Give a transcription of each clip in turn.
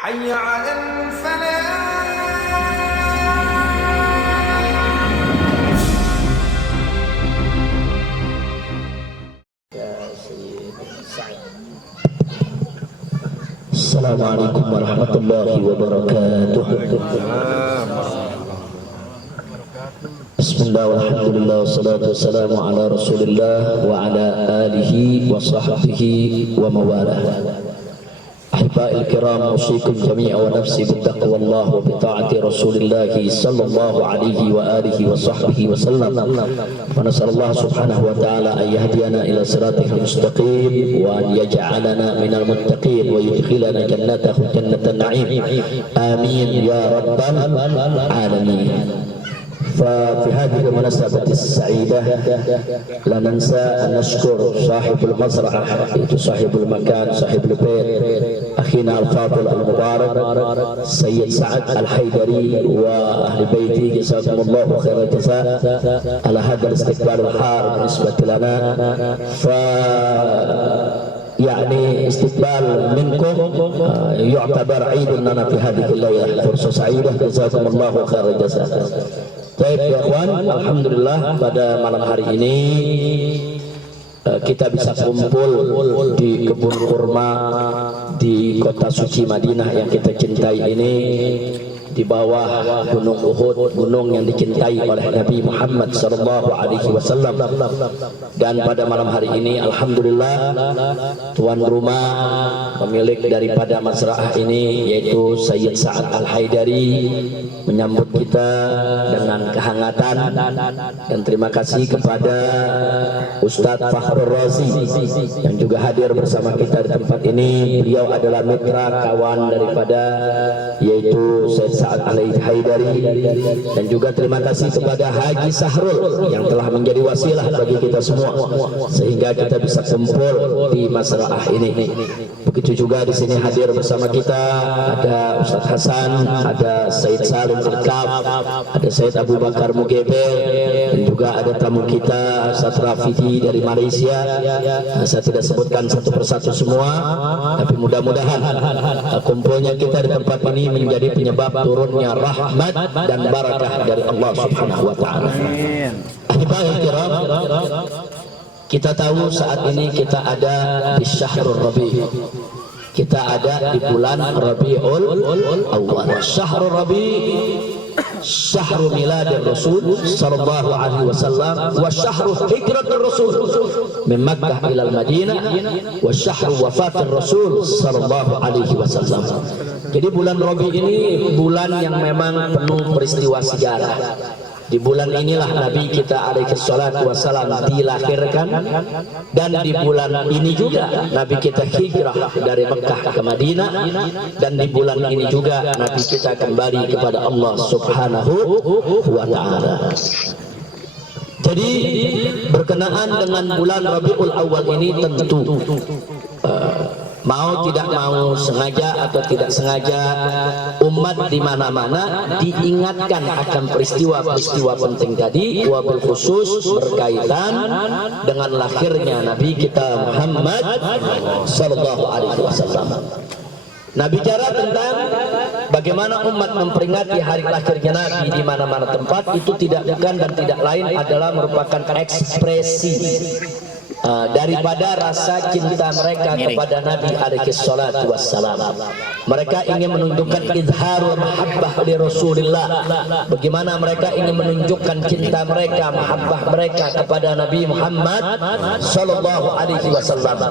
حي على الفلاح. السلام عليكم ورحمة الله وبركاته. بسم الله والحمد لله والصلاة والسلام على رسول الله وعلى آله وصحبه وموالاه. أحبائي الكرام، أوصيكم جميعا ونفسي بتقوى الله وبطاعة رسول الله صلى الله عليه وآله وصحبه وسلم، ونسأل الله سبحانه وتعالى أن يهدينا إلى صراطه المستقيم وأن يجعلنا من المتقين ويدخلنا جنته جنة النعيم، آمين يا رب العالمين. ففي هذه المناسبة السعيدة لا ننسى أن نشكر صاحب المزرعة، صاحب المكان، صاحب البيت، أخينا الفاضل المبارك سيد سعد الحيدري وأهل بيته، جزاكم الله خير الجزاء على هذا الاستقبال الحار بالنسبة لنا. يعني استقبال منكم يعتبر عيد لنا في هذه الليلة، فرصة سعيدة، جزاكم الله خير الجزاء. Baik ya ikhwan, alhamdulillah pada malam hari ini kita bisa kumpul di kebun kurma di kota suci Madinah yang kita cintai ini, di bawah gunung Uhud, gunung yang dicintai oleh Nabi Muhammad SAW. Dan pada malam hari ini alhamdulillah tuan rumah, pemilik daripada mazra'ah ini yaitu Sayyid Sa'ad Al-Haidari menyambut kita dengan kehangatan, dan terima kasih kepada Ustadz Fakhrul Razi yang juga hadir bersama kita di tempat ini. Beliau adalah mitra kawan daripada yaitu Sayyid Sa'ad Al-Haidari, dan juga terima kasih kepada Haji Sahrul yang telah menjadi wasilah bagi kita semua sehingga kita bisa kumpul di mazra'ah ini. Begitu juga di sini hadir bersama kita ada Ustadz Hasan, ada Sayyid Salim Al-Kaf, ada Sayyid Abu Bakar Mugebel, dan juga ada tamu kita Ustadz Rafidi dari Malaysia. Saya tidak sebutkan satu persatu semua, tapi mudah-mudahan kumpulnya kita di tempat ini menjadi penyebab turunnya rahmat dan barakah dari Allah Subhanahu wa taala. Ahibahil kiram, kita tahu saat ini kita ada di Syahrul Rabi'. Kita ada di bulan Rabiul Awal. Syahrul Rabi' syahru miladir Rasul sallallahu alaihi wasallam wa syahru hijratir Rasul min Makkah ila Madinah wa syahru wafatir Rasul sallallahu alaihi wasallam. Jadi bulan Rabi' ini bulan yang memang penuh peristiwa sejarah. Di bulan inilah Nabi kita alaihi salatu wassalam dilahirkan, dan di bulan ini juga Nabi kita hijrah dari Mekah ke Madinah, dan di bulan ini juga Nabi kita kembali kepada Allah Subhanahu wa taala. Jadi berkenaan dengan bulan Rabiul Awal ini tentu mau tidak mau, sengaja atau tidak sengaja, umat di mana-mana diingatkan akan peristiwa-peristiwa penting tadi, wabil khusus berkaitan dengan lahirnya Nabi kita Muhammad sallallahu alaihi wasallam. Nah, bicara tentang bagaimana umat memperingati hari lahirnya Nabi di mana-mana tempat, itu tidak bukan dan tidak lain adalah merupakan ekspresi daripada rasa cinta mereka kepada Nabi alaihi salatu wassalam. Mereka ingin menunjukkan izharul mahabbah li Rasulillah. Bagaimana mereka ingin menunjukkan cinta mereka, mahabbah mereka kepada Nabi Muhammad sallallahu alaihi wasallam.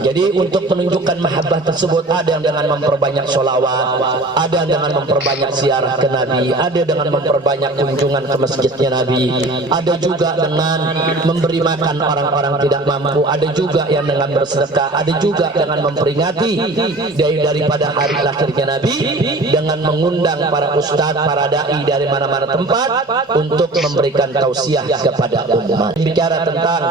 Jadi untuk menunjukkan mahabbah tersebut, ada yang dengan memperbanyak sholawat, ada yang dengan memperbanyak ziarah ke Nabi, ada dengan memperbanyak kunjungan ke masjidnya Nabi, ada juga dengan memberi makan orang-orang tidak mampu, ada juga yang dengan bersedekah, ada juga dengan memperingati daripada hari lahirnya Nabi dengan mengundang para ustadz, para dai dari mana-mana tempat untuk memberikan tausiah kepada umat. Bicara tentang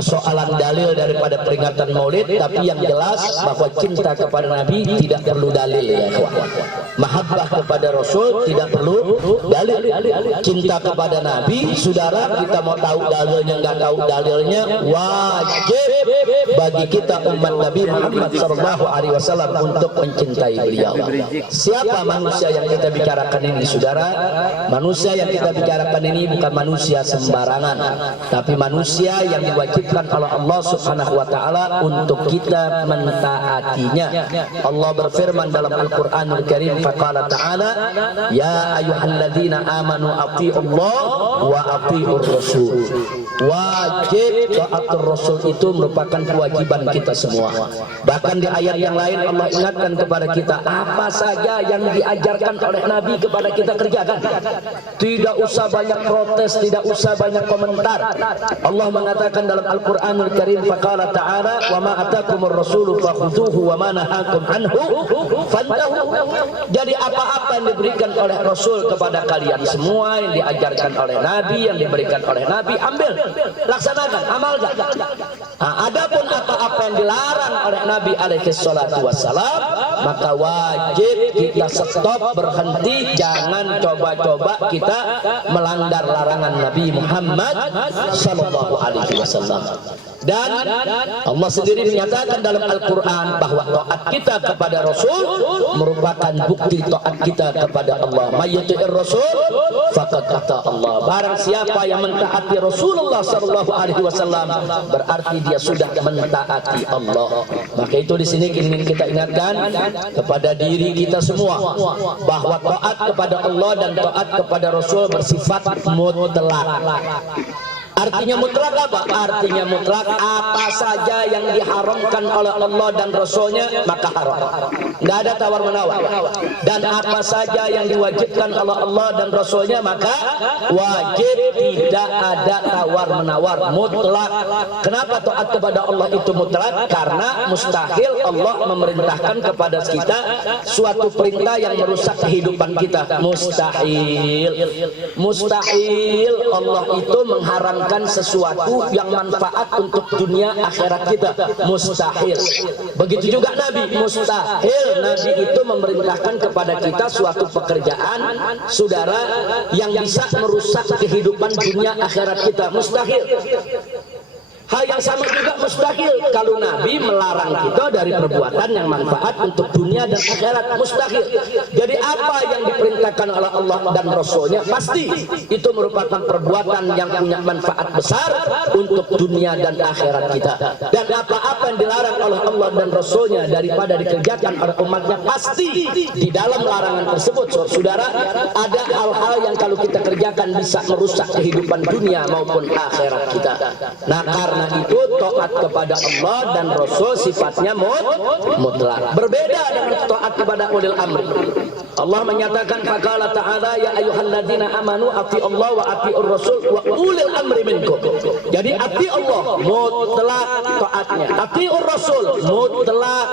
persoalan dalil daripada peringatan Maulid, tapi yang jelas bahwa cinta kepada Nabi tidak perlu dalil ya kawan. Mahabbah kepada Rasul tidak perlu dalil. Cinta kepada Nabi, saudara, kita mau tahu dalilnya nggak tahu dalilnya, wajib bagi kita umat Nabi Muhammad SAW untuk mencintai beliau. Siapa manusia yang kita bicarakan ini, saudara? Manusia yang kita bicarakan ini bukan manusia sembarangan, tapi manusia yang diwajibkan oleh Allah Subhanahu wa taala untuk kita mentaatinya. Allah berfirman dalam Al-Qur'anul Karim, faqala ta'ala, ya ayyuhalladzina amanu athi'ullah wa athi'ur rasul. Wajib taat Rasul itu merupakan kewajiban kita semua. Bahkan di ayat yang lain Allah ingatkan kepada kita, apa saja yang diajarkan oleh Nabi kepada kita kerjakan. Tidak usah banyak protes, tidak usah banyak komentar. Allah mengatakan dalam Al-Qur'anul Karim, faqala ta'ala, wa ma atakumur rasulu fakhudhuhu wa ma nahakum anhu fantahu. Jadi apa-apa yang diberikan oleh Rasul kepada kalian semua, yang diajarkan oleh Nabi, yang diberikan oleh Nabi, ambil, laksanakan, amalkan. Adapun apa-apa yang dilarang oleh Nabi alaihi salatu wassalam, maka wajib kita stop, berhenti, jangan coba-coba kita melanggar larangan Nabi Muhammad sallallahu alaihi wasallam. Dan Allah sendiri menyatakan dalam Al-Quran bahwa taat kita kepada Rasul merupakan bukti taat kita kepada Allah. Mayyuti'ir Rasul faqad ata Allah. Barang siapa yang mentaati Rasulullah sallallahu alaihi wasallam, berarti dia sudah mentaati Allah. Maka itu di sini ingin kita ingatkan kepada diri kita semua bahwa taat kepada Allah dan taat kepada Rasul bersifat mutlak. Artinya mutlak apa? Artinya mutlak apa saja yang diharamkan oleh Allah dan Rasulnya maka haram. Nggak ada tawar menawar. Dan apa saja yang diwajibkan oleh Allah dan Rasulnya maka wajib, tidak ada tawar menawar, mutlak. Kenapa taat kepada Allah itu mutlak? Karena mustahil Allah memerintahkan kepada kita suatu perintah yang merusak kehidupan kita. Mustahil. Mustahil Allah itu mengharamkan sesuatu yang manfaat untuk dunia akhirat kita. Mustahil. Begitu juga Nabi, mustahil Nabi itu memerintahkan kepada kita suatu pekerjaan, saudara, yang bisa merusak kehidupan dunia akhirat kita. Mustahil. Hal yang sama juga mustahil kalau Nabi melarang kita dari perbuatan yang manfaat untuk dunia dan akhirat. Mustahil. Jadi apa yang diperintahkan oleh Allah dan Rasulnya pasti itu merupakan perbuatan yang punya manfaat besar untuk dunia dan akhirat kita. Dan apa-apa yang dilarang oleh Allah dan Rasulnya daripada dikerjakan oleh umatnya, pasti di dalam larangan tersebut, saudara, ada hal-hal yang kalau kita kerjakan bisa merusak kehidupan dunia maupun akhirat kita. Nah, karena itu taat kepada Allah dan Rasul sifatnya mutlak. Berbeda dengan taat kepada ulil amri. Allah menyatakan faqala ta'ala ya ayyuhalladzina amanu athi'ullah wa athi'ur rasul wa ulil amri minkum. Jadi ati Allah mutlak taatnya, athi'ur rasul mutlak,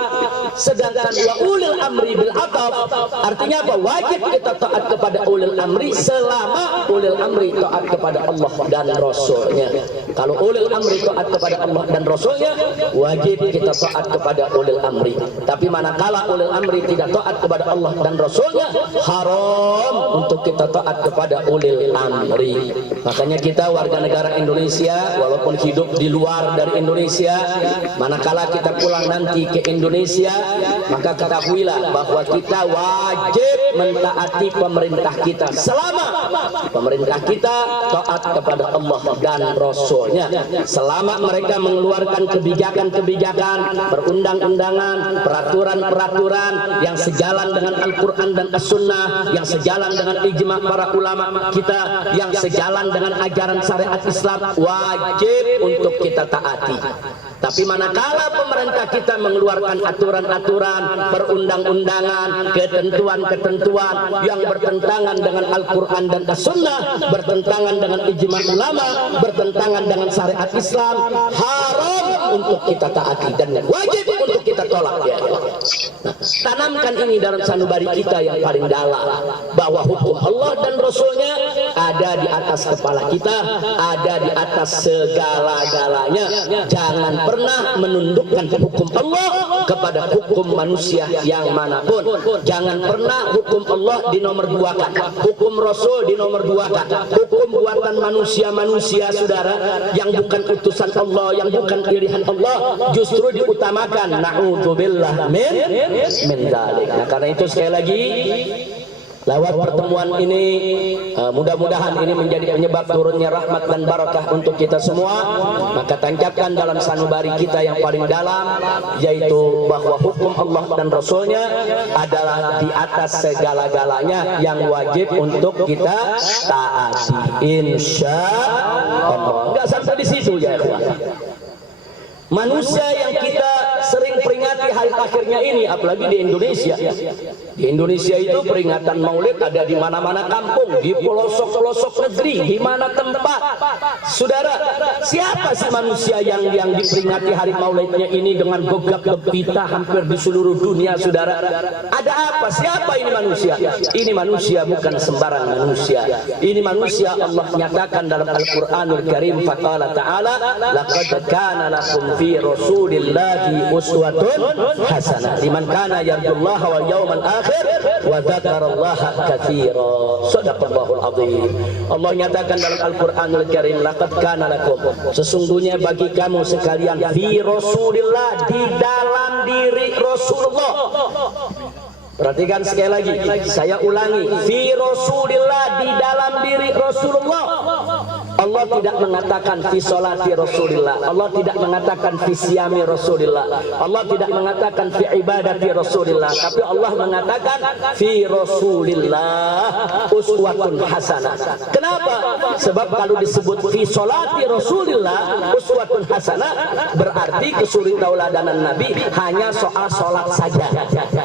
sedangkan wa ulil amri bil ataf artinya apa? Wajib kita taat kepada ulil amri selama ulil amri taat kepada Allah dan Rasulnya. Kalau ulil amri taat kepada Allah dan Rasulnya, wajib kita taat kepada ulil amri. Tapi manakala ulil amri tidak taat kepada Allah dan Rasulnya, haram untuk kita taat kepada ulil amri. Makanya kita warga negara Indonesia, walaupun hidup di luar dari Indonesia, manakala kita pulang nanti ke Indonesia, maka ketahuilah bahwa kita wajib mentaati pemerintah kita selama pemerintah kita taat kepada Allah dan Rasulnya. Selama mereka mengeluarkan kebijakan-kebijakan, perundang-undangan, peraturan-peraturan yang sejalan dengan Al-Quran dan As-Sunnah, yang sejalan dengan ijma' para ulama kita, yang sejalan dengan ajaran syariat Islam, wajib untuk kita taati. Tapi manakala pemerintah kita mengeluarkan aturan-aturan, perundang-undangan, ketentuan-ketentuan yang bertentangan dengan Al-Quran dan As-Sunnah, bertentangan dengan ijma' ulama, bertentangan dengan syariat Islam, haram untuk kita taati dan wajib untuk kita tolak ya. Nah, tanamkan ini dalam sanubari kita yang paling dalam, bahwa hukum Allah dan Rasulnya ada di atas kepala kita, ada di atas segala-galanya. Jangan pernah menundukkan hukum Allah kepada hukum manusia yang manapun. Jangan pernah hukum Allah dinomorduakan, hukum Rasul dinomorduakan, hukum buatan manusia-manusia saudara yang bukan utusan Allah, yang bukan pilihan Allah justru diutamakan. Na'udzubillah min dzalik. Nah, karena itu sekali lagi lewat pertemuan ini mudah-mudahan ini menjadi penyebab turunnya rahmat dan barakah untuk kita semua. Maka tancapkan dalam sanubari kita yang paling dalam, yaitu bahwa hukum Allah dan Rasulnya adalah di atas segala-galanya yang wajib untuk kita taati, insya Allah. Enggak sampai di situ ya ikhwan. Manusia yang kita sering peringati hari akhirnya ini, apalagi di Indonesia. Di Indonesia itu peringatan Maulid ada di mana-mana kampung, di pelosok-pelosok negeri, di mana tempat. Saudara, siapa sih manusia yang diperingati hari Maulidnya ini dengan gagap gempita hampir di seluruh dunia, saudara? Ada apa? Siapa ini manusia? Ini manusia bukan sembarang manusia. Ini manusia Allah nyatakan dalam Al-Qur'anul Karim, faqala ta'ala, laqad kana lakum fi rasulillahi uswatun hasanah liman kana yarjullaha wal yawmal akhir wa dzakarallaha katsira. Shadaqallahul azim. Allah nyatakan dalam Al-Qur'anul Karim, laqad kana lakum, sesungguhnya bagi kamu sekalian, fi rasulillah, di dalam diri Rasulullah. Perhatikan sekali lagi, saya ulangi, fi rasulillah, di dalam diri Rasulullah. Allah tidak mengatakan fi sholati Rasulillah, Allah tidak mengatakan fi siyami Rasulillah, Allah tidak mengatakan fi ibadati Rasulillah, tapi Allah mengatakan fi Rasulillah uswatun hasanah. Kenapa? Sebab kalau disebut fi sholati Rasulillah uswatun hasanah, berarti kesuri tauladanan Nabi hanya soal sholat saja.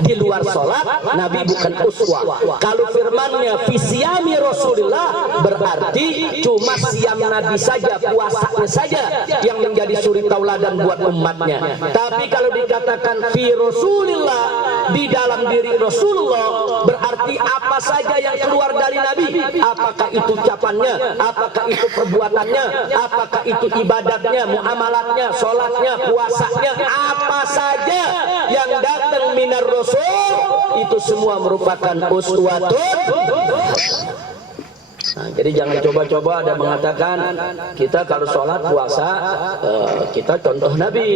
Di luar sholat Nabi bukan uswah. Kalau firmannya fi siyami Rasulillah, berarti cuma siam Nabi saja, puasanya saja yang menjadi suri tauladan buat umatnya. Tapi kalau dikatakan fi Rasulillah, di dalam diri Rasulullah, berarti apa saja yang keluar dari Nabi, apakah itu ucapannya, apakah itu perbuatannya, apakah itu ibadatnya, muamalatnya, sholatnya, puasanya, apa saja yang datang minar Rasul, itu semua merupakan uswatun. Nah, jadi jangan coba-coba ada mengatakan kita kalau sholat puasa kita contoh Nabi.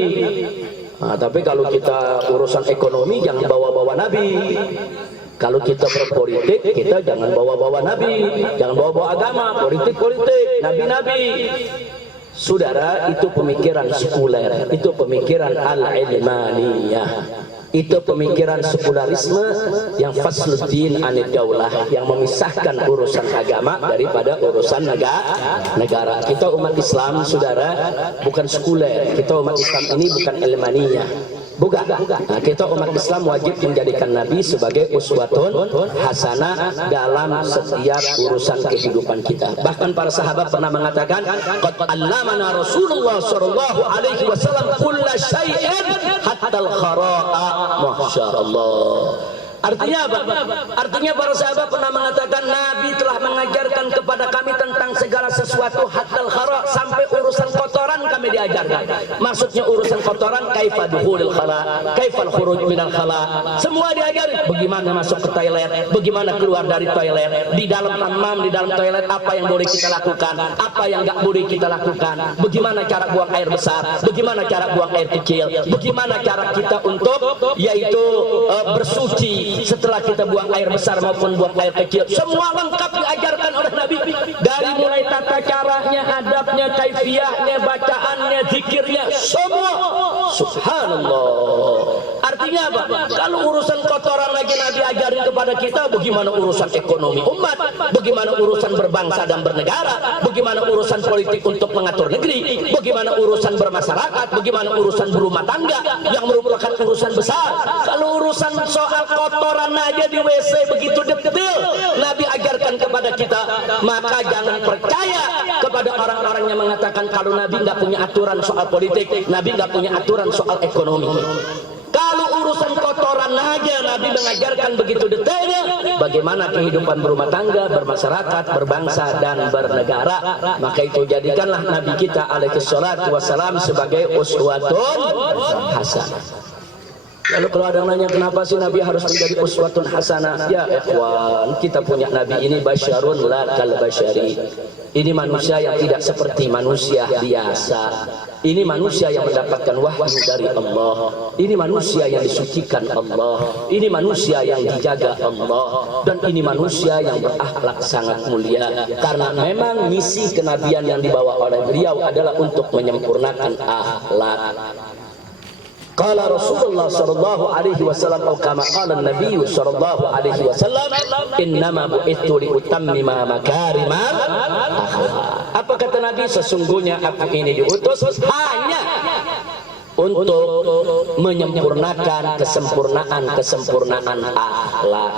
Nah, tapi kalau kita urusan ekonomi jangan bawa-bawa Nabi. Kalau kita berpolitik kita jangan bawa-bawa Nabi, jangan bawa-bawa agama, politik-politik, Nabi-Nabi. Saudara, itu pemikiran sekuler, itu pemikiran al-ilmaniyah. Itu pemikiran sekularisme yang fasluddin anid daulah, yang memisahkan urusan agama daripada urusan negara. Kita umat Islam, saudara, bukan sekuler. Kita umat Islam ini bukan ilmaniyah. Bukan. Nah, kita umat Islam wajib menjadikan Nabi sebagai uswatun hasanah dalam setiap urusan kehidupan kita. Bahkan para sahabat pernah mengatakan, qad allamana Rasulullah sallallahu alaihi wasallam kulla syai'in hatta al-khara'a. Masyaallah. Artinya apa? Artinya para sahabat pernah mengatakan Nabi telah mengajarkan kepada kami tentang segala sesuatu hatal khara, sampai urusan kotoran kami diajarkan. Maksudnya urusan kotoran, kaifa dukhulul khala, kaifal khuruj minal khala, semua diajarin. Bagaimana masuk ke toilet, bagaimana keluar dari toilet, di dalam hammam, di dalam toilet apa yang boleh kita lakukan, apa yang enggak boleh kita lakukan, bagaimana cara buang air besar, bagaimana cara buang air kecil, bagaimana cara kita untuk yaitu bersuci setelah kita buang air besar maupun buang air kecil. Semua lengkap diajarkan oleh Nabi, dari mulai tata caranya, adabnya, kaifiyahnya, bacaannya, zikirnya, semua. Subhanallah. Artinya apa? Kalau urusan kotoran lagi Nabi ajarin kepada kita, bagaimana urusan ekonomi umat, bagaimana urusan berbangsa dan bernegara, bagaimana urusan politik untuk mengatur negeri, bagaimana urusan bermasyarakat, bagaimana urusan berumah tangga yang merupakan urusan besar. Kalau urusan soal kotoran aja di WC begitu detail Nabi ajarkan kepada kita, maka jangan percaya kepada orang-orang yang mengatakan kalau Nabi nggak punya aturan soal politik, Nabi nggak punya aturan soal ekonomi. Kalau urusan kotoran aja Nabi mengajarkan begitu detailnya bagaimana kehidupan berumah tangga, bermasyarakat, berbangsa dan bernegara. Maka itu jadikanlah Nabi kita alaihi salatu wassalam sebagai uswatun hasanah. Lalu kalau ada yang nanya kenapa sih Nabi harus menjadi uswatun hasanah? Ya ikhwan, kita punya Nabi ini basyarun la kal basyari. Ini manusia yang tidak seperti manusia biasa. Ini manusia yang mendapatkan wahyu dari Allah. Ini manusia yang disucikan Allah. Ini manusia yang dijaga Allah. Dan ini manusia yang berakhlak sangat mulia. Karena memang misi kenabian yang dibawa oleh beliau adalah untuk menyempurnakan akhlak. Qala Rasulullah sallallahu alaihi wasallam atau kama qala Nabi sallallahu alaihi wasallam, innama bu'ithu li utammima makarimal akhlak. Apa kata Nabi? Sesungguhnya aku ini diutus hanya untuk menyempurnakan kesempurnaan akhlak.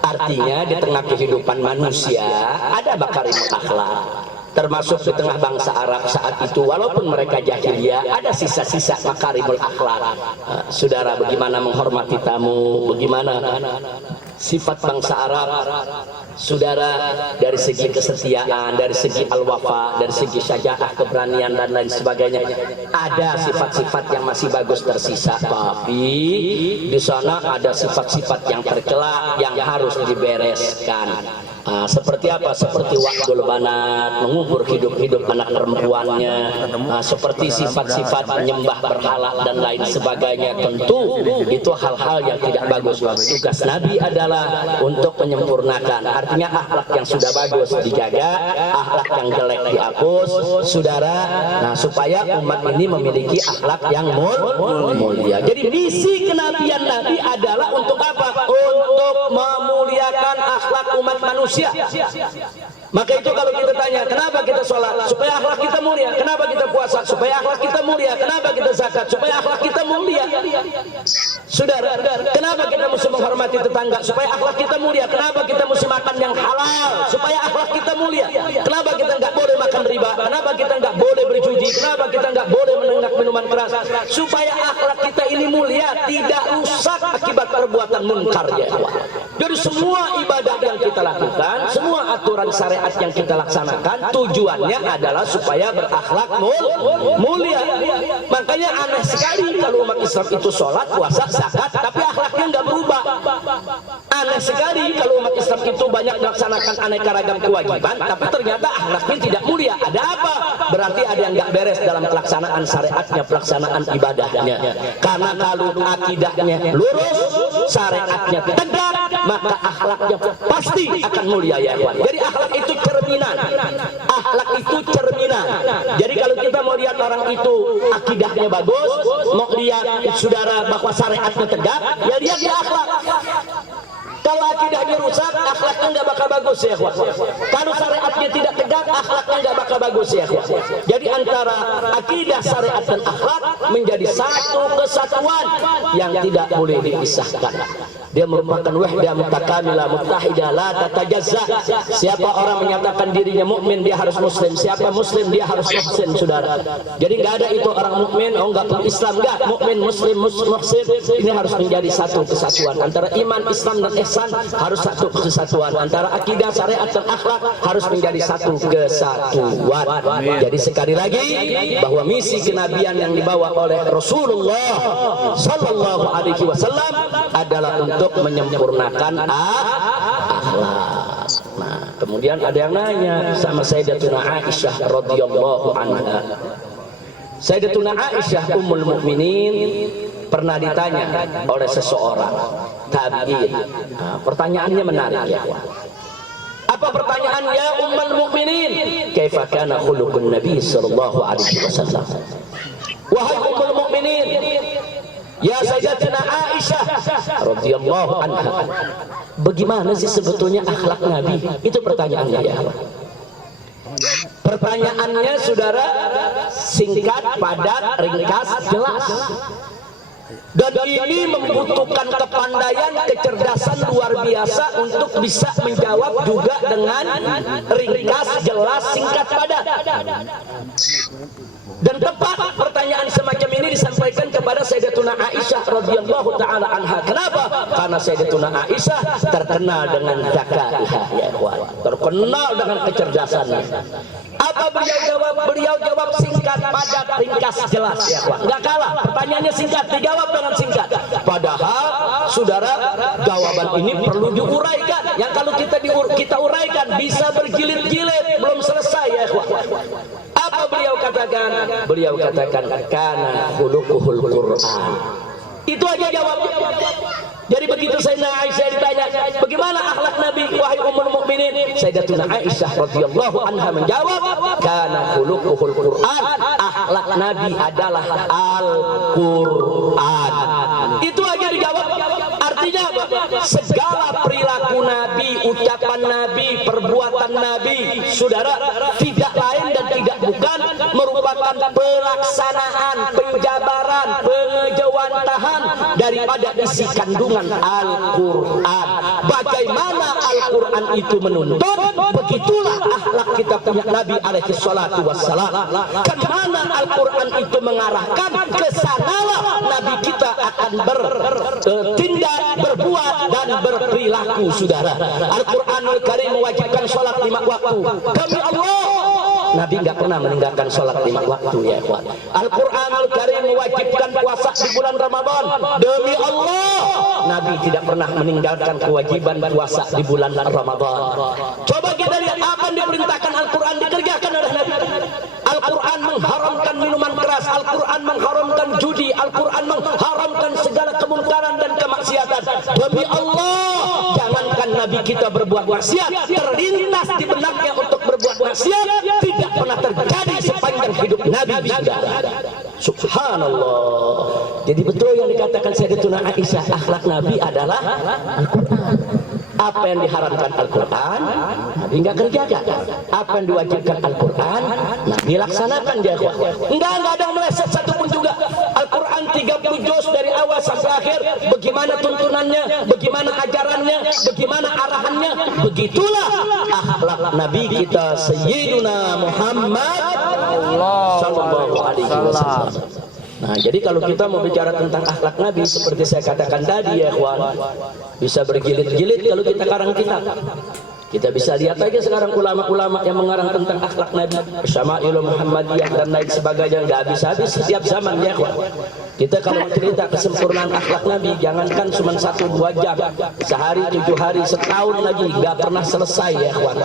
Artinya di tengah kehidupan manusia ada makarimul akhlak. Termasuk di tengah bangsa Arab saat itu, walaupun mereka jahiliyah, ada sisa-sisa makarimul akhlak. Saudara, bagaimana menghormati tamu, bagaimana sifat bangsa Arab, saudara, dari segi kesetiaan, dari segi al-wafa, dari segi syaja'ah, keberanian dan lain sebagainya. Ada sifat-sifat yang masih bagus tersisa, tapi di sana ada sifat-sifat yang tercela yang harus dibereskan. Seperti apa? Seperti wa'dul banat, mengubur hidup-hidup anak perempuannya, seperti sifat-sifat menyembah berhala dan lain sebagainya. Tentu itu hal-hal yang tidak bagus. Tugas Nabi adalah untuk menyempurnakan. Artinya akhlak yang sudah bagus dijaga, akhlak yang jelek dihapus, saudara. Nah, supaya umat ini memiliki akhlak yang mulia. Jadi misi kenabian Nabi adalah untuk apa? Untuk memuliakan akhlak umat manusia. Maka itu kalau kita tanya, kenapa kita sholat? Supaya akhlak kita mulia. Kenapa kita puasa? Supaya akhlak kita mulia. Kenapa kita zakat? Supaya akhlak kita mulia. Saudara, kenapa kita mesti menghormati tetangga? Supaya akhlak kita mulia. Kenapa kita mesti makan yang halal? Supaya akhlak kita mulia. Kenapa kita nggak boleh makan riba? Kenapa kita nggak boleh berjudi? Kenapa kita nggak boleh menenggak minuman keras? Supaya akhlak kita ini mulia, tidak rusak akibat perbuatan munkar, ya. Jadi semua ibadah yang kita lakukan, semua aturan syariat yang kita laksanakan, tujuannya adalah supaya berakhlak mulia. Makanya aneh sekali kalau umat Islam itu sholat, puasa, zakat, tapi akhlaknya nggak berubah. Aneh sekali kalau umat Islam itu banyak melaksanakan aneka ragam kewajiban, tapi ternyata akhlaknya tidak mulia. Ada apa? Berarti ada yang nggak beres dalam pelaksanaan syariatnya, pelaksanaan ibadahnya. Karena kalau akidahnya lurus, syariatnya tegak, maka akhlaknya pasti akan mulia, ya kawan. Jadi akhlak itu cerminan. Akhlak itu cerminan. Jadi kalau kita mau lihat orang itu akidahnya bagus, mau lihat saudara bahwa syariatnya tegak, ya lihat di akhlak. Kalau akidahnya rusak, akhlaknya nggak bakal bagus, ya kawan. Kalau syariatnya tidak tegak, akhlaknya nggak bakal bagus, ya kawan. Jadi antara akidah, syariat dan akhlak menjadi satu kesatuan yang tidak boleh dipisahkan. Dia merupakan wahdah mutakamilah muttahidah la tatajazza. Siapa orang menyatakan dirinya mukmin, dia harus muslim. Siapa muslim, dia harus muhsin, saudara. Jadi nggak ada itu orang mukmin, oh nggak perlu Islam, nggak. Mukmin, muslim, muhsin, ini harus menjadi satu kesatuan. Antara iman, Islam dan ihsan harus satu kesatuan. Antara akidah, syariat dan akhlak harus menjadi satu kesatuan. Jadi sekali lagi bahwa misi kenabian yang dibawa oleh Rasulullah sallallahu alaihi wasallam adalah untuk menyempurnakan akhlak. Nah, kemudian ada yang nanya sama Sayyidatuna Aisyah radhiyallahu anha. Sayyidatuna Aisyah ummul mukminin pernah ditanya oleh seseorang tabi'in. Nah, pertanyaannya menarik, ya. Apa pertanyaannya ummul mukminin? Kaifa kana khuluqun Nabi sallallahu alaihi wasallam? Wahai ummul mukminin, ya Sayyidatina Aisyah radhiyallahu anha, bagaimana sih sebetulnya akhlak Nabi? Itu pertanyaannya, ya. Pertanyaannya, saudara, singkat, padat, ringkas, jelas. Dan ini membutuhkan kepandaian, kecerdasan luar biasa untuk bisa menjawab juga dengan ringkas, jelas, singkat, padat. Dan tepat pertanyaan semacam ini disampaikan kepada Sayyidatuna Aisyah radhiyallahu taala anha. Kenapa? Karena Sayyidatuna Aisyah terkenal dengan zakaiha, ya ikhwan. Terkenal dengan kecerdasannya. Apa beliau jawab? Beliau jawab singkat, padat, ringkas, jelas, ya ikhwan. Enggak kalah. Pertanyaannya singkat, dijawab dengan singkat. Padahal saudara, jawaban ini perlu diuraikan. Yang kalau kita uraikan bisa berjilid-jilid, belum selesai, ya ikhwan. Apa beliau katakan? Beliau katakan kana khuluquhul Qur'an. Itu aja jawabnya. Jadi begitu Sayyidatuna Aisyah ditanya, bagaimana akhlak Nabi wahai ummul mukminin? Sayyidatuna Aisyah radhiyallahu anha menjawab, kana khuluquhul Qur'an. Akhlak Nabi adalah Al-Qur'an. Itu aja dijawab. Artinya apa? Segala perilaku Nabi, ucapan Nabi, perbuatan Nabi, saudara, tidak lain dan tidak bukan merupakan pelaksanaan, penjabaran, pengejawantahan daripada isi kandungan Al-Quran. Bagaimana Al-Quran itu menuntut, begitulah akhlak kita punya Nabi alaihi salatu wassalam. Kemana Al-Quran itu mengarahkan, kesanalah Nabi kita akan bertindak, berbuat dan berperilaku, saudara. Al-Quranul Karim mewajibkan sholat 5 waktu. Demi Allah, Nabi nggak pernah meninggalkan sholat 5 waktu, ya ikhwan. Al-Quranul Karim mewajibkan puasa di bulan Ramadan. Demi Allah, Nabi tidak pernah meninggalkan kewajiban puasa di bulan Ramadan. Coba kita lihat apa yang diperintahkan Al-Quran dikerjakan oleh Nabi. Al-Quran mengharamkan minuman keras, Al-Quran mengharamkan judi, Al-Quran mengharamkan segala kemungkaran dan kemaksiatan. Demi Allah, jangankan Nabi kita berbuat maksiat, terlintas di benaknya untuk berbuat maksiat tidak pernah terjadi sepanjang hidup Nabi. Subhanallah. Jadi betul yang dikatakan Sayyidatuna Aisyah, akhlak Nabi adalah Al-Quran. Apa yang diharamkan Al-Quran, Nabi enggak kerjakan. Apa yang diwajibkan Al-Quran, Nabi laksanakan, dia. Enggak ada yang meleset satupun juga. Al-Quran 30 juz dari awal sampai akhir. Bagaimana tuntunannya, bagaimana ajarannya, bagaimana arahannya. Begitulah akhlak Nabi kita Sayyiduna Muhammad sallallahu alaihi wasallam. Nah, jadi kalau kita mau bicara tentang akhlak Nabi, seperti saya katakan tadi, ya ikhwan, bisa berjilid-jilid kalau kita karang kitab. Kita bisa lihat aja sekarang ulama-ulama yang mengarang tentang akhlak Nabi, Syama'ilul Muhammadiyah dan lain sebagainya, nggak habis-habis setiap zaman, ya ikhwan. Kita kalau cerita kesempurnaan akhlak Nabi, jangankan cuma 1-2 jam, sehari, 7 hari, setahun lagi nggak pernah selesai, ya ikhwan.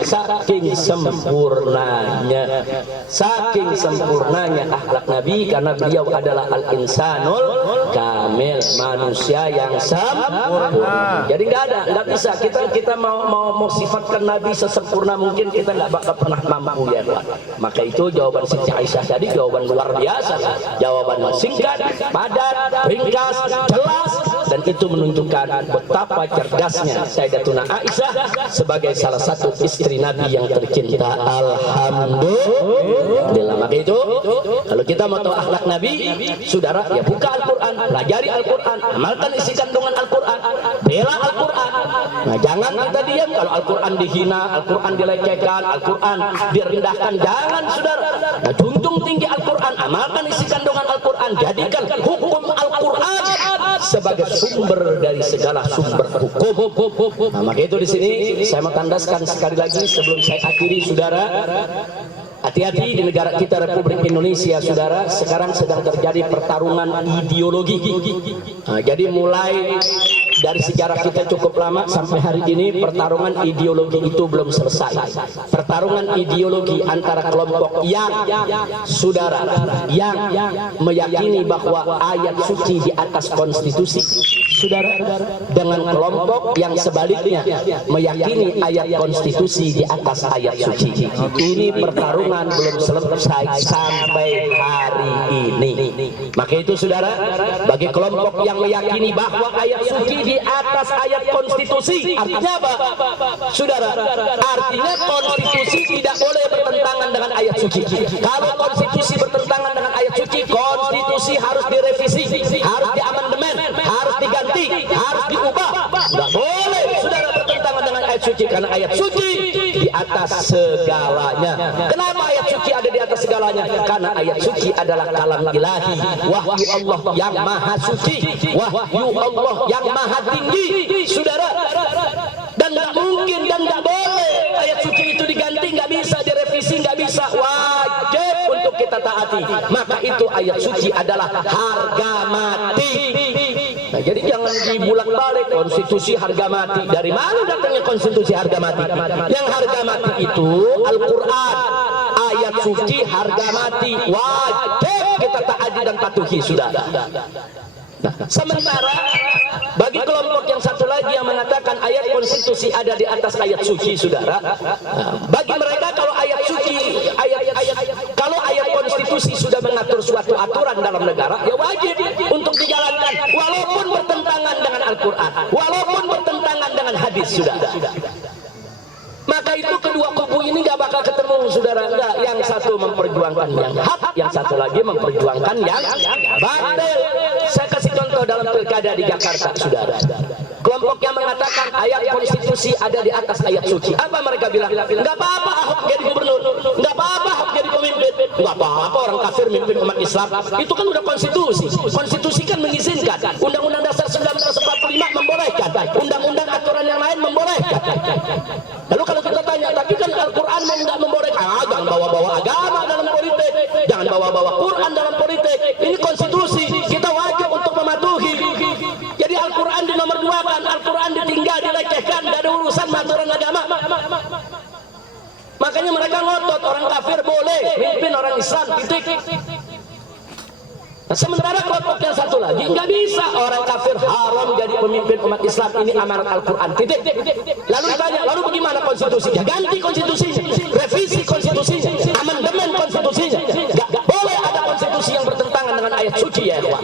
Saking sempurnanya akhlak Nabi, karena beliau adalah al-insanul kamil, manusia yang sempurna. Jadi nggak bisa kita mau sifatkan Nabi sesempurna mungkin, kita nggak bakal pernah mampu, ya ikhwan. Maka itu jawaban Siti Aisyah tadi jawaban luar biasa, jawaban singkat, padat, ringkas, jelas, dan itu menunjukkan betapa cerdasnya Sayyidatuna Aisyah sebagai salah satu istri Nabi yang tercinta. Alhamdulillah. Maka itu kalau kita mau tahu akhlak Nabi, saudara, ya buka Al-Quran, pelajari Al-Quran, amalkan isi kandungan Al-Quran, bela Al-Quran. Nah, jangan kita diam kalau Al-Quran dihina, Al-Quran dilecehkan, Al-Quran direndahkan. Jangan, saudara. Nah, junjung tinggi Al-Quran, amalkan isi kandungan Al-Quran, jadikan hukum Al-Quran sebagai sumber dari segala sumber hukum. Nah, maka itu di sini saya mau tandaskan sekali lagi sebelum saya akhiri, saudara. Hati-hati di negara kita Republik Indonesia, saudara. Sekarang sedang terjadi pertarungan ideologi. Nah, jadi mulai dari sejarah kita cukup lama sampai hari ini pertarungan ideologi itu belum selesai. Pertarungan ideologi antara kelompok yang, saudara, yang meyakini bahwa ayat suci di atas konstitusi, saudara, dengan kelompok yang sebaliknya meyakini ayat konstitusi di atas ayat suci. Ini pertarungan belum selesai sampai hari ini. Maka itu, saudara, bagi kelompok yang meyakini bahwa ayat suci di atas ayat konstitusi, artinya apa, saudara? Artinya konstitusi tidak boleh bertentangan dengan ayat suci. Kalau konstitusi bertentangan dengan ayat suci, konstitusi harus direvisi, harus diamandemen, harus diganti, harus diubah. Tidak boleh, saudara, bertentangan dengan ayat suci, karena ayat suci di atas segalanya. Kenapa ayat suci ada di atas segalanya? Karena ayat suci adalah kalam ilahi, wahyu Allah yang maha suci, wahyu Allah yang maha tinggi, saudara. Dan nggak mungkin dan nggak boleh ayat suci itu diganti, nggak bisa direvisi, nggak bisa, wajib untuk kita taati. Maka itu ayat suci adalah harga mati. Nah, jadi jangan dibulak-balik konstitusi harga mati. Dari mana datangnya konstitusi harga mati? Yang harga mati itu Al-Quran, ayat suci harga mati, wajib kita taati dan patuhi, sudah. Nah, sementara bagi kelompok yang satu lagi yang mengatakan ayat konstitusi ada di atas ayat suci, saudara. Nah, bagi mereka kalau ayat suci, kalau ayat konstitusi sudah mengatur suatu aturan dalam negara, ya wajib untuk dijalankan, walaupun bertentangan dengan Al-Quran, walaupun bertentangan dengan hadis, sudah. Maka itu kedua kubu ini gak bakal ketemu, saudara. Enggak, yang satu memperjuangkan yang hak, yang satu lagi memperjuangkan yang batil. Saya kasih contoh dalam pilkada di Jakarta, saudara. Kelompok yang mengatakan ayat konstitusi ada di atas ayat suci, apa mereka bilang? Enggak apa-apa Ahok jadi gubernur, enggak apa-apa Ahok jadi pemimpin, enggak apa-apa orang kafir mimpin umat Islam. Itu kan udah konstitusi. Konstitusi kan mengizinkan. Undang-Undang Dasar 1945 membolehkan. Undang-undang aturan yang lain membolehkan. Lalu kalau kita tanya, tapi kan Al-Quran nggak membolehkan, jangan bawa-bawa agama dalam politik, jangan bawa-bawa Quran dalam politik. Ini konstitusi, kita wajib untuk mematuhi. Jadi Al-Quran dinomorduakan, Al-Quran ditinggal, dilecehkan, nggak ada urusan aturan agama. Makanya mereka ngotot, orang kafir boleh mimpin orang Islam, titik. Nah, sementara kelompok yang satu lagi nggak bisa, orang kafir haram jadi pemimpin umat Islam, ini amanat Al-Quran, titik. Lalu ditanya, lalu bagaimana konstitusinya? Ganti konstitusinya, revisi konstitusinya, amandemen konstitusinya. Nggak boleh ada konstitusi yang bertentangan dengan ayat suci, ya kawan.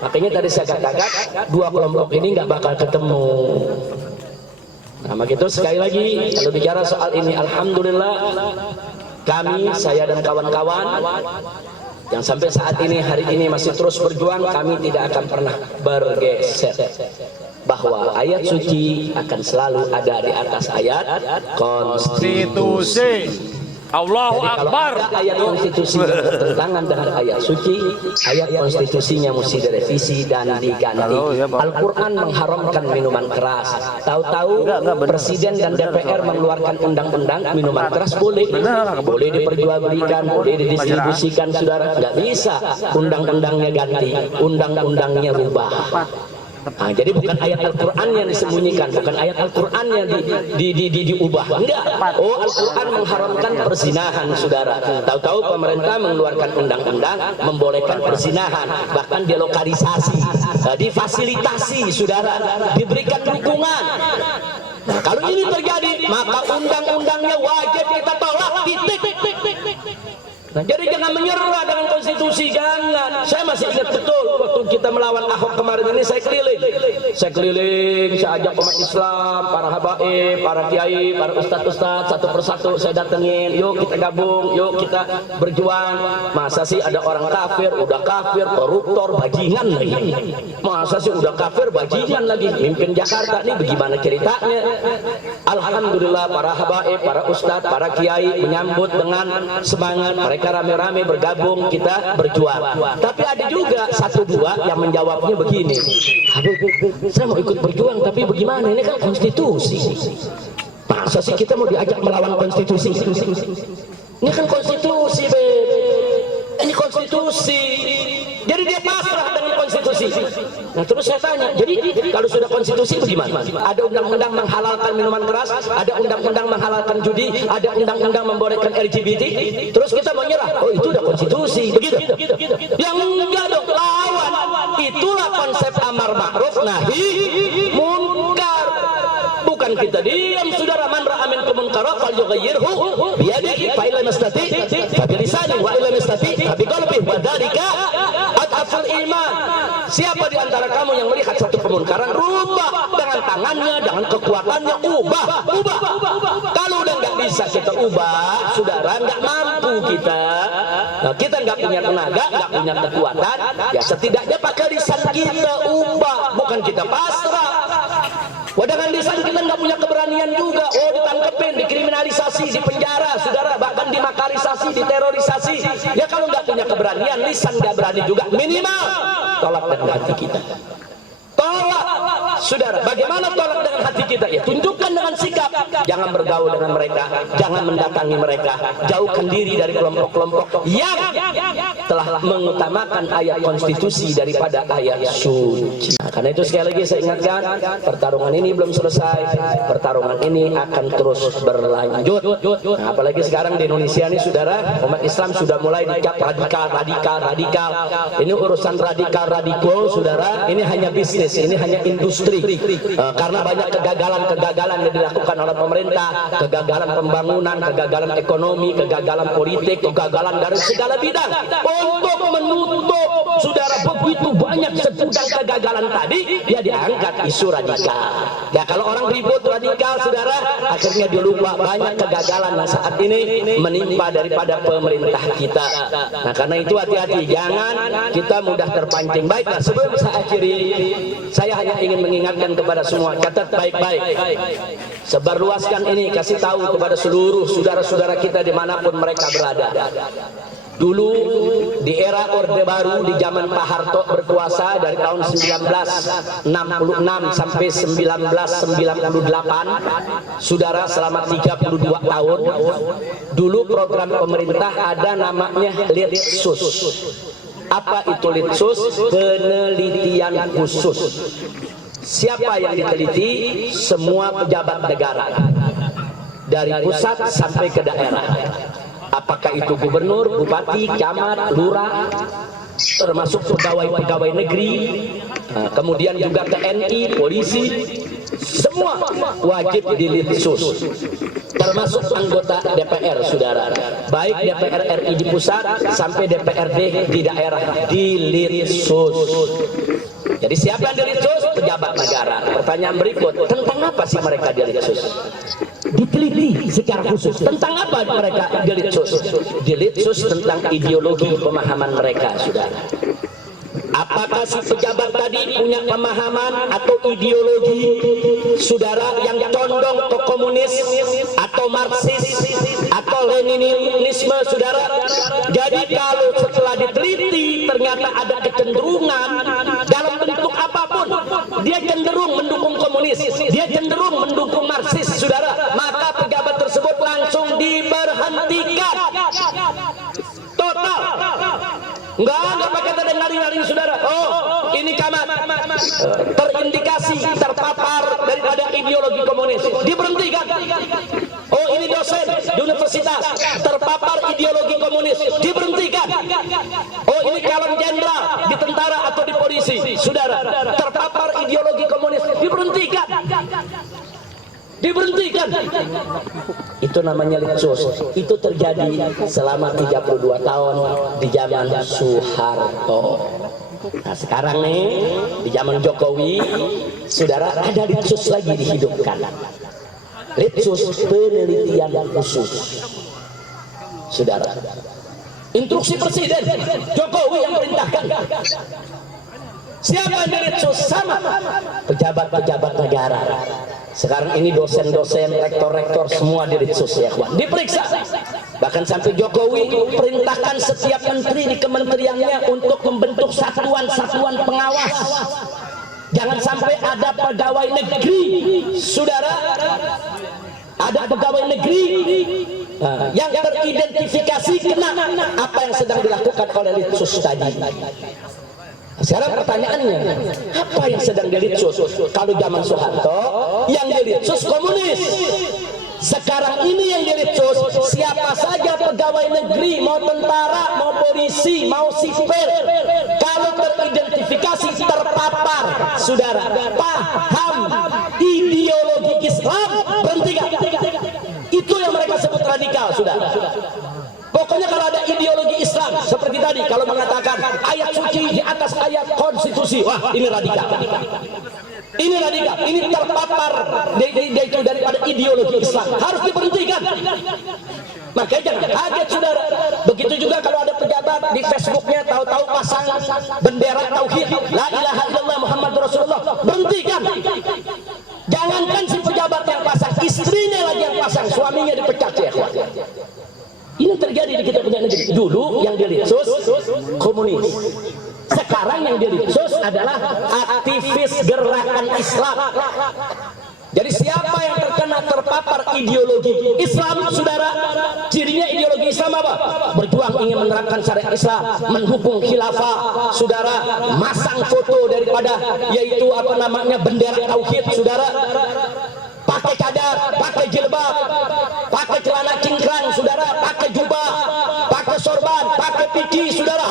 Makanya tadi saya katakan dua kelompok ini nggak bakal ketemu. Nah, begitu sekali lagi kalau bicara soal ini, alhamdulillah kami, saya dan kawan-kawan yang sampai saat ini, hari ini masih terus berjuang, kami tidak akan pernah bergeser, bahwa ayat suci akan selalu ada di atas ayat konstitusi. Allahu Akbar. Kalau ada ayat konstitusi yang bertentangan dengan ayat suci, ayat konstitusinya mesti direvisi dan diganti. Al-Quran mengharamkan minuman keras. Tahu-tahu Presiden dan DPR mengeluarkan undang-undang minuman keras boleh diperjualbelikan, boleh didistribusikan, saudara. Nggak bisa undang-undangnya ganti, undang-undangnya rubah. Nah, jadi bukan ayat Al-Quran yang disembunyikan, bukan ayat Al-Quran yang diubah, enggak. Oh, Al-Quran mengharamkan perzinahan, saudara. Tahu-tahu pemerintah mengeluarkan undang-undang membolehkan perzinahan, bahkan dilokalisasi, difasilitasi, saudara, diberikan dukungan. Nah, kalau ini terjadi, maka undang-undangnya wajib kita tolak, titik. Nah, jadi jangan menyerah dengan konstitusi, jangan. Saya masih ingat betul waktu kita melawan Ahok kemarin ini, saya keliling, saya ajak umat Islam, para habaib, para kiai, para ustadz-ustadz, satu persatu saya datengin, yuk kita gabung, yuk kita berjuang. Masa sih ada orang kafir, udah kafir, koruptor, bajingan lagi. Masa sih udah kafir, bajingan lagi, mimpin Jakarta nih, bagaimana ceritanya? Alhamdulillah para habaib, para ustadz, para kiai menyambut dengan semangat. Mereka rame-rame bergabung, kita berjuang. Tapi ada juga satu dua yang menjawabnya begini, saya mau ikut berjuang tapi bagaimana, ini kan konstitusi. Masa sih kita mau diajak melawan konstitusi? Ini kan konstitusi, ini konstitusi. Jadi dia pasrah dengan konstitusi. Nah, terus saya tanya, jadi kalau sudah konstitusi bagaimana? Ada undang-undang menghalalkan minuman keras, ada undang-undang menghalalkan judi, ada undang-undang membolehkan LGBT, terus kita menyerah? Oh, itu udah konstitusi, begitu? Yang enggak dong, lawan. Itulah konsep amar ma'ruf nahi munkar. Bukan kita diam, saudara. Man ra'a minkum munkaran falyughayyirhu biyadihi fa illam yastati fa bilisanihi wa illam yastati fa biqalbihi wa dzalika adhaful iman. Siapa di antara kamu yang melihat satu kemunkaran, rubah dengan tangannya, dengan kekuatannya, ubah. Kalau udah nggak bisa kita ubah, saudara, nggak mampu kita. Nah, kita nggak punya tenaga, nggak punya kekuatan, ya setidaknya pakai lisan kita ubah, bukan kita pasrah. Wah, dengan lisan kita nggak punya keberanian juga. Oh, ditangkepin, dikriminalisasi. diradikalisasi, diterorisasi. Ya kalau nggak punya keberanian, lisan nggak berani juga, minimal tolak dengan hati kita. Tolak, saudara. Bagaimana tolak dengan hati kita? Ya tunjukkan dengan sikap. Jangan bergaul dengan mereka, jangan mendatangi mereka, jauhkan diri dari kelompok-kelompok yang telah mengutamakan ayat konstitusi daripada ayat suci. Nah, karena itu sekali lagi saya ingatkan, pertarungan ini belum selesai, pertarungan ini akan terus berlanjut. Nah, apalagi sekarang di Indonesia ini, saudara, umat Islam sudah mulai dicap radikal. Ini urusan radikal, saudara. Ini hanya bisnis, ini hanya industri. Karena banyak kegagalan yang dilakukan oleh pemerintah, kegagalan pembangunan, kegagalan ekonomi, kegagalan politik, kegagalan dari segala bidang. Untuk menutup, saudara, begitu banyak segudang kegagalan tadi, dia diangkat isu radikal. Ya kalau orang ribut radikal, saudara, akhirnya dia lupa banyak kegagalan yang saat ini menimpa daripada pemerintah kita. Nah karena itu hati-hati, jangan kita mudah terpancing. Baiklah, sebelum saya akhiri, saya hanya ingin mengingatkan kepada semua, catat baik-baik, sebarluaskan ini, kasih tahu kepada seluruh saudara-saudara kita dimanapun mereka berada. Dulu di era Orde Baru, di zaman Pak Harto berkuasa dari tahun 1966 sampai 1998, saudara, selama 32 tahun, dulu program pemerintah ada namanya Litsus. Apa itu Litsus? Penelitian khusus. Siapa yang diteliti? Semua pejabat negara, dari pusat sampai ke daerah. Apakah itu gubernur, bupati, camat, lurah, termasuk pegawai-pegawai negeri, kemudian juga TNI, polisi, semua wajib dilitsus, termasuk anggota DPR, saudara, baik DPR RI di pusat sampai DPRD di daerah, dilitsus. Jadi siapa yang dilitsus? Pejabat negara. Pertanyaan berikut, tentang apa sih mereka dilitsus? Diteliti secara khusus. Tentang apa mereka dilitsus? Dilitsus tentang ideologi pemahaman mereka, saudara. Apakah si pejabat tadi punya pemahaman atau ideologi, saudara, yang condong ke komunis atau marxis atau leninisme, saudara? Jadi kalau setelah diteliti ternyata ada kecenderungan dalam bentuk apapun, dia cenderung mendukung komunis, dia cenderung mendukung marxis, saudara, maka pejabat tersebut langsung diberhentikan total. Enggak pakai nari-nari, saudara. Oh, ini camat terindikasi terpapar daripada ideologi komunis, diberhentikan. Oh, ini dosen di universitas terpapar ideologi komunis, diberhentikan. Oh, ini calon jenderal di tentara atau di polisi, saudara, terpapar ideologi komunis, diberhentikan. Itu namanya litsus. Itu terjadi selama 32 tahun di zaman Soeharto. Nah sekarang nih di zaman Jokowi, saudara, ada litsus lagi dihidupkan. Litsus penelitian khusus, saudara. Instruksi Presiden Jokowi yang perintahkan. Siapa yang dilitsus? Sama pejabat-pejabat negara. Sekarang ini dosen-dosen, rektor-rektor semua dilitsus, ya kawan. Diperiksa. Bahkan sampai Jokowi perintahkan setiap menteri di kementeriannya untuk membentuk satuan-satuan pengawas. Jangan sampai ada pegawai negeri, saudara, ada pegawai negeri yang teridentifikasi kena apa yang sedang dilakukan oleh litsus tadi. Sekarang pertanyaannya, apa yang sedang dilitsus? Kalau zaman Soeharto yang dilitsus komunis. Sekarang ini yang dilitsus siapa saja pegawai negeri, mau tentara, mau polisi, mau sipil, kalau teridentifikasi terpapar, saudara, paham ideologi Islam, berhentikan. Itu yang mereka sebut radikal, saudara. Pokoknya kalau ada ideologi Islam seperti tadi, kalau mengatakan ayat suci di atas ayat konstitusi, wah ini radikal. Ini radikal, ini terpapar daripada ideologi Islam, harus diberhentikan. Makanya jangan kaget, saudara. Begitu juga kalau ada pejabat di Facebooknya tahu-tahu pasang bendera tauhid, la ilaha illallah Muhammad Rasulullah, berhentikan. Jangankan si pejabat yang pasang, istrinya lagi yang pasang, suaminya dipecat, ya. Ini terjadi terjadi di kita punya negeri. Dulu yang dirinsus komunis. Sekarang yang dirinsus adalah aktivis gerakan Islam. Jadi siapa yang terpapar ideologi Islam, saudara, cirinya ideologi Islam apa? Berjuang ingin menerapkan syariat Islam, mendukung khilafah, saudara, masang foto daripada yaitu apa namanya bendera tauhid, saudara, pakai cadar, pakai jilbab, pakai celana cingkrang, saudara, pakai jubah, pakai sorban, pakai piki, saudara.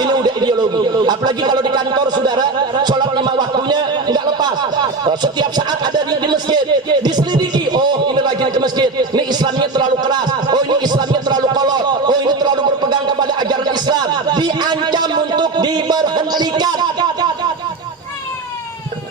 Ini udah ideologi. Apalagi kalau di kantor, saudara, sholat 5 waktunya nggak lepas. Setiap saat ada di masjid, diselidiki. Oh, ini rajin ke masjid. Ini Islamnya terlalu keras. Oh, ini Islamnya terlalu kolot. Oh, ini terlalu berpegang kepada ajaran Islam. Diancam untuk diberhentikan.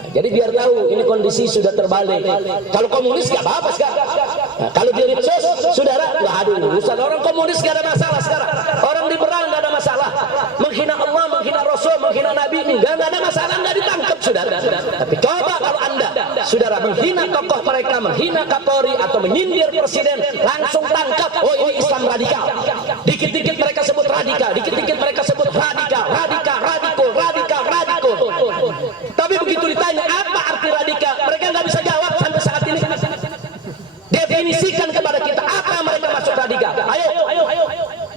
Jadi biar tahu ini kondisi sudah terbalik. Kalau komunis gak apa-apa sekarang. Nah, kalau di Ritsos, saudara, nggak ada urusan. Orang komunis gak ada masalah sekarang. Orang liberal gak ada masalah. Menghina Allah, menghina Rasul, menghina Nabi, enggak ada masalah, nggak ditangkap, saudara. Tapi coba kalau anda, saudara, menghina tokoh mereka, menghina Kapolri atau menyindir presiden, langsung tangkap. Oh, ini Islam radikal. Dikit-dikit mereka sebut radikal, dikit-dikit mereka sebut radikal. Tapi begitu ditanya apa arti radikal, mereka nggak bisa jawab sampai saat ini. Definisikan kepada kita apa mereka maksud radikal. Ayo.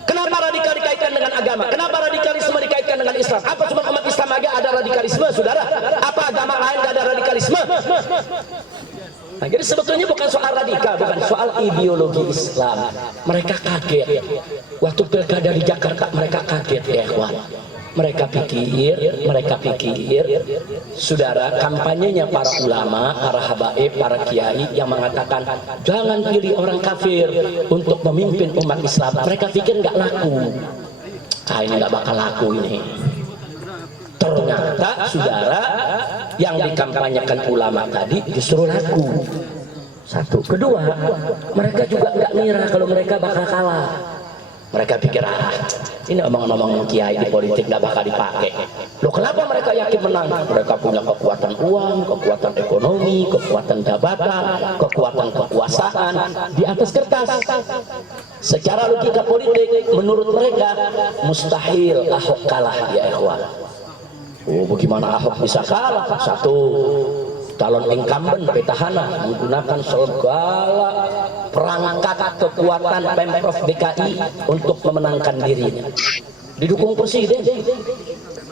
Kenapa radikal dikaitkan dengan agama? Kenapa radikalisme dikaitkan dengan Islam? Apa cuma umat Islam aja ada radikalisme, saudara? Apa agama lain nggak ada radikalisme? Nah, jadi sebetulnya bukan soal radikal, bukan soal ideologi Islam. Mereka kaget waktu pilkada di Jakarta, mereka kaget ya, kawan. Mereka pikir, saudara, kampanyenya para ulama, para habaib, para kiai yang mengatakan jangan pilih orang kafir untuk memimpin umat Islam. Mereka pikir nggak laku. Ini nggak bakal laku ini. Ternyata, saudara, yang dikampanyekan ulama tadi justru laku. Satu, kedua, mereka juga nggak ngira kalau mereka bakal kalah. Mereka pikir, ini omong-omong kiai di politik nggak bakal dipakai. Loh, kenapa mereka yakin menang? Mereka punya kekuatan uang, kekuatan ekonomi, kekuatan jabatan, kekuatan kekuasaan di atas kertas. Secara logika politik, menurut mereka mustahil Ahok kalah, ya ikhwan. Oh, bagaimana Ahok bisa kalah? Satu, calon incumbent petahana menggunakan segala perangkat kekuatan Pemprov DKI untuk memenangkan dirinya. Didukung presiden,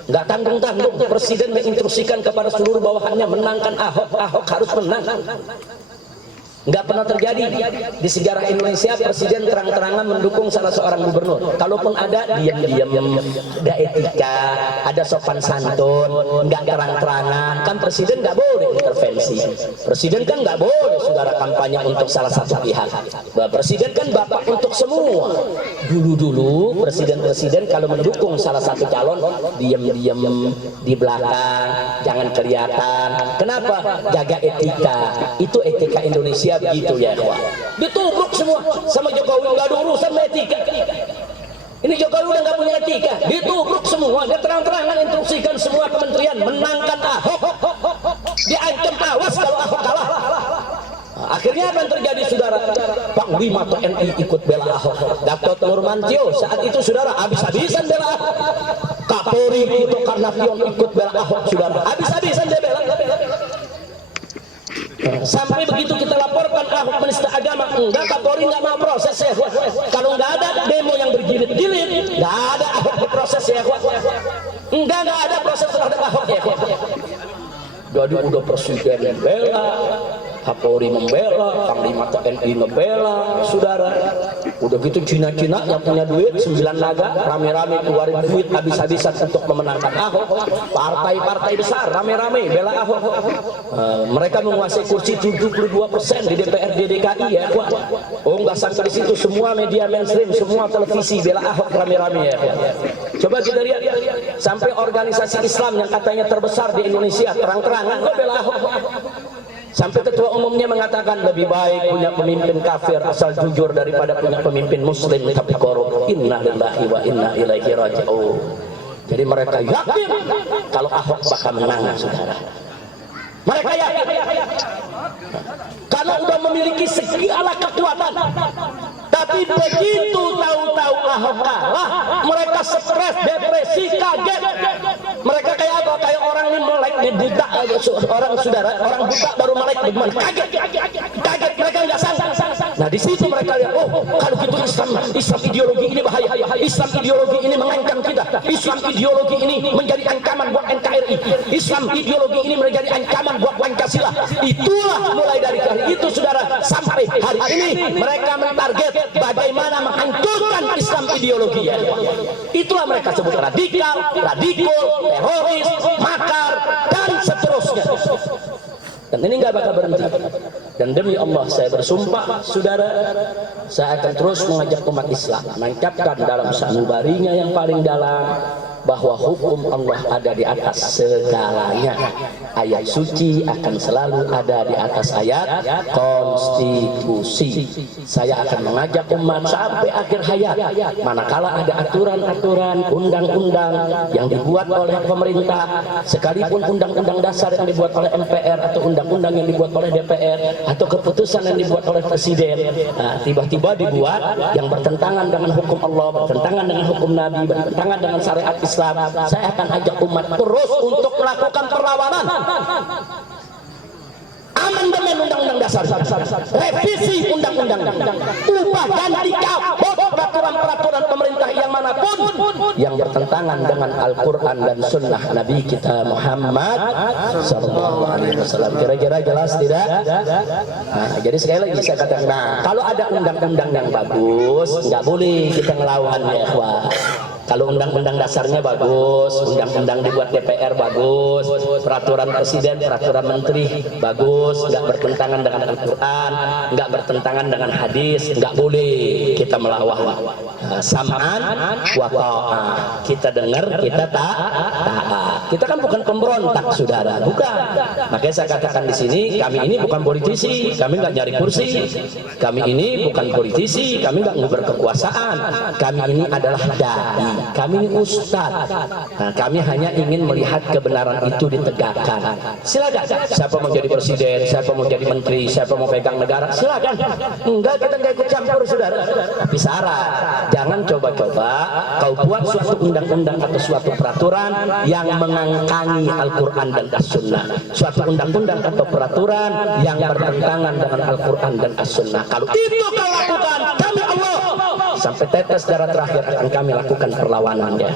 nggak tanggung-tanggung. Presiden menginstruksikan kepada seluruh bawahannya menangkan Ahok. Ahok harus menang. Nggak pernah terjadi di sejarah Indonesia presiden terang-terangan mendukung salah seorang gubernur. Kalaupun ada, diam-diam, ada etika, ada sopan santun, nggak terang-terangan. Kan presiden nggak boleh intervensi. Presiden kan nggak boleh, saudara, kampanye untuk salah satu pihak. Presiden kan bapak untuk semua. Dulu-dulu presiden-presiden kalau mendukung salah satu calon, diam-diam di belakang, jangan kelihatan. Kenapa? Jaga etika. Itu etika Indonesia. Begitu ya, kawan. Ditubruk semua sama Jokowi, nggak ada urusan etika. Ini Jokowi udah nggak punya etika, ditubruk semua. Dia terang-terangan instruksikan semua kementerian menangkan Ahok. Diancam awas kalau Ahok kalah. Akhirnya apa yang terjadi, saudara? Panglima TNI ikut bela Ahok. Gatot Nurmantio saat itu, saudara, habis-habisan bela Ahok. Kapolri Tito Karnavian ikut bela Ahok, saudara, habis-habisan dia bela. Sampai begitu kita laporkan Ahok menista agama, enggak, Kapolri nggak mau proses ya. Kalau nggak ada demo yang berjilid-jilid, nggak ada Ahok diproses ya. Nggak ada proses terhadap Ahok ya. Jadi udah presiden bela, Kapolri membela, Panglima TNI membela, saudara. Udah gitu Cina-Cina yang punya duit 9 naga rame-rame keluarin duit habis-habisan untuk memenangkan Ahok. Partai-partai besar rame-rame bela Ahok. Mereka menguasai kursi 72% di DPRD DKI ya. Oh, nggak sampai di situ, semua media mainstream, semua televisi bela Ahok rame-rame ya. Coba kita lihat, sampai organisasi Islam yang katanya terbesar di Indonesia terang-terangan bela Ahok. Sampai ketua umumnya mengatakan lebih baik punya pemimpin kafir asal jujur daripada punya pemimpin muslim tapi korup. Inna lillahi wa inna ilaihi raji'un. Jadi mereka yakin kalau Ahok bakal menang, saudara. Mereka yakin. Karena udah memiliki segala kekuatan. Tapi begitu tahu-tahu Ahok kalah, mereka stres, depresi, kaget. Mereka kayak apa? Kayak orang ini melek di buta, orang saudara, orang buta baru melek di mana? Kaget. Mereka nggak sangka. Nah di situ mereka lihat, oh kalau gitu Islam ideologi ini bahaya. Islam ideologi ini mengancam kita. Islam ideologi ini menjadi ancaman buat NKRI. Islam ideologi ini menjadi ancaman buat Pancasila. Itulah mulai dari hari itu saudara sampai hari ini mereka mentarget bagaimana menghancurkan Islam ideologi. Itulah mereka sebut radikal, teroris, makar dan seterusnya. Dan ini nggak bakal berhenti. Dan demi Allah saya bersumpah, saudara, saya akan terus mengajak umat Islam menancapkan dalam sanubarinya yang paling dalam bahwa hukum Allah ada di atas segalanya. Ayat suci akan selalu ada di atas ayat konstitusi. Saya akan mengajak umat sampai akhir hayat, manakala ada aturan-aturan, undang-undang yang dibuat oleh pemerintah, sekalipun undang-undang dasar yang dibuat oleh MPR atau undang-undang yang dibuat oleh DPR atau keputusan yang dibuat oleh presiden, tiba-tiba dibuat yang bertentangan dengan hukum Allah, bertentangan dengan hukum Nabi, bertentangan dengan syariat Islam, saya akan ajak umat terus untuk melakukan perlawanan. Amandemen undang-undang dasar, revisi undang-undang, ubah ganti cabut peraturan-peraturan pemerintah yang manapun yang bertentangan dengan Al-Quran dan Sunnah Nabi kita Muhammad Sallallahu Alaihi Wasallam. Kira-kira jelas tidak? Nah, jadi sekali lagi saya katakan, nah, kalau ada undang-undang yang bagus, nggak boleh kita ngelawan ya, wah. Kalau undang-undang dasarnya bagus, undang-undang dibuat DPR bagus, peraturan presiden, peraturan menteri bagus, nggak bertentangan dengan Al-Quran, nggak bertentangan dengan hadis, nggak boleh kita melawan. Sam'an wa ta'ah, kita dengar, kita taat. Kita kan bukan pemberontak, saudara, bukan. Makanya saya katakan di sini, kami ini bukan politisi, kami nggak nyari kursi, kami ini bukan politisi, kami nggak nguber kekuasaan, kami ini adalah dai. Kami ini ustaz. Nah, kami hanya ingin melihat kebenaran itu ditegakkan. Silakan. Siapa mau jadi presiden, siapa mau jadi menteri, siapa mau pegang negara, silakan. Enggak, kita nggak ikut campur, saudara. Tapi syarat, jangan coba-coba kau buat suatu undang-undang atau suatu peraturan yang mengangkangi Al-Quran dan As-Sunnah. Suatu undang-undang atau peraturan yang bertentangan dengan Al-Quran dan As-Sunnah. Kalau itu kau lakukan, kami Allah sampai tetes darah terakhir akan kami lakukan perlawanan ya.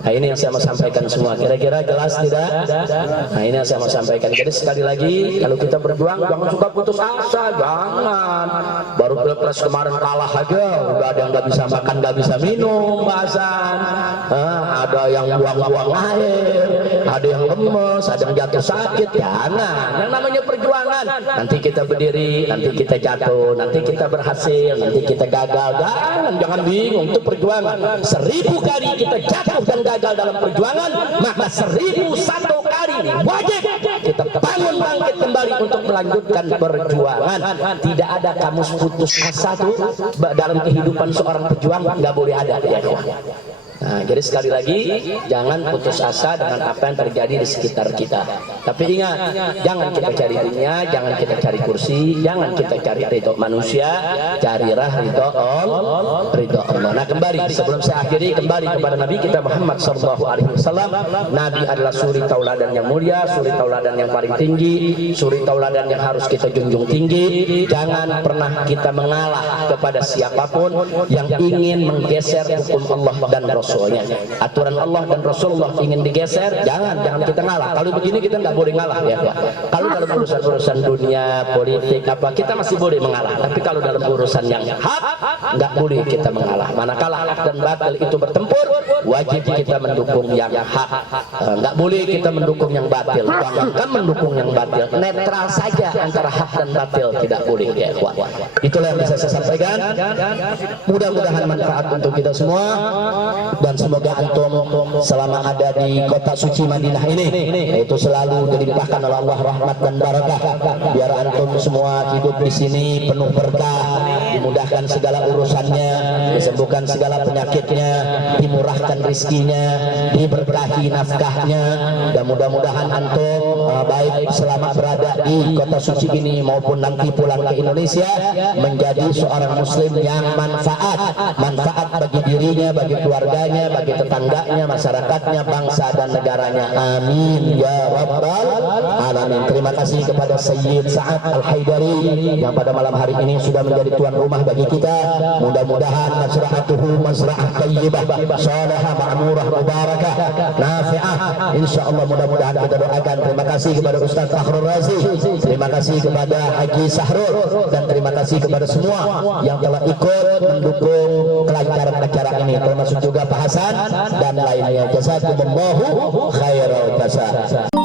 Nah ini yang saya mau sampaikan semua. Kira-kira jelas tidak? Nah ini yang saya mau sampaikan. Jadi sekali lagi, kalau kita berjuang jangan suka putus asa, jangan. Baru pilpres kemarin kalah aja, udah ada yang nggak bisa makan, nggak bisa minum, bahasan. Ada yang buang-buang air, ada yang lemes, ada yang jatuh sakit. Jangan. Yang namanya perjuangan. Nanti kita berdiri, nanti kita jatuh, nanti kita berhasil, nanti kita gagal. Jangan bingung, itu perjuangan. 1000 kali kita jatuh dan gagal dalam perjuangan, maka 1001 kali wajib kita bangun bangkit kembali untuk melanjutkan perjuangan. Tidak ada kamus putus asa tuh dalam kehidupan seorang pejuang, nggak boleh ada ya. Nah, jadi sekali lagi, jangan putus asa dengan apa yang terjadi di sekitar kita. Tapi ingat, jangan kita cari dunia, jangan kita cari kursi, jangan kita cari ridho manusia, carilah ridho Allah. Nah, kembali sebelum saya akhiri, kembali kepada Nabi kita Muhammad SAW. Nabi adalah suri tauladan yang mulia, suri tauladan yang paling tinggi, suri tauladan yang harus kita junjung tinggi. Jangan pernah kita mengalah kepada siapapun yang ingin menggeser hukum Allah dan Rasulnya. Aturan Allah dan Rasulullah ingin digeser, jangan kita ngalah. Kalau begini kita nggak boleh ngalah ya. Kalau dalam urusan dunia, politik apa, kita masih boleh mengalah. Tapi kalau dalam urusan yang hak, nggak boleh kita mengalah. Manakala hak dan batil itu bertempur, wajib kita mendukung yang hak. Nggak boleh kita mendukung yang batil. Bahkan mendukung yang batil, netral saja antara hak dan batil, tidak boleh ya. Itulah yang bisa saya sampaikan. Mudah-mudahan manfaat untuk kita semua. dan semoga antum selama ada di kota suci Madinah ini itu selalu dilimpahkan oleh Allah rahmat dan barakah. Biar antum semua hidup di sini penuh berkah, dimudahkan segala urusannya, disembuhkan segala penyakitnya, dimurahkan rizkinya, diberkahi nafkahnya, dan mudah-mudahan antum baik selama berada di kota suci ini maupun nanti pulang ke Indonesia menjadi seorang muslim yang manfaat bagi dirinya, bagi keluarganya, bagi tetangganya, masyarakatnya, bangsa dan negaranya. Amin ya rabbal alamin. Terima kasih kepada Sayyid Sa'ad Al-Haidari yang pada malam hari ini sudah menjadi tuan rumah bagi kita. Mudah-mudahan mazra'atuhu mazra'ah thayyibah salihah ma'murah mubarakah nafi'ah. Insyaallah mudah-mudahan kita doakan. Terima kasih kepada Ustaz Fakhrul Razi, terima kasih kepada Haji Sahrul, dan terima kasih kepada semua yang telah ikut mendukung kelancaran acara ini, termasuk juga Pak Hasan dan lainnya. Jazakumullahu khairal jazaa.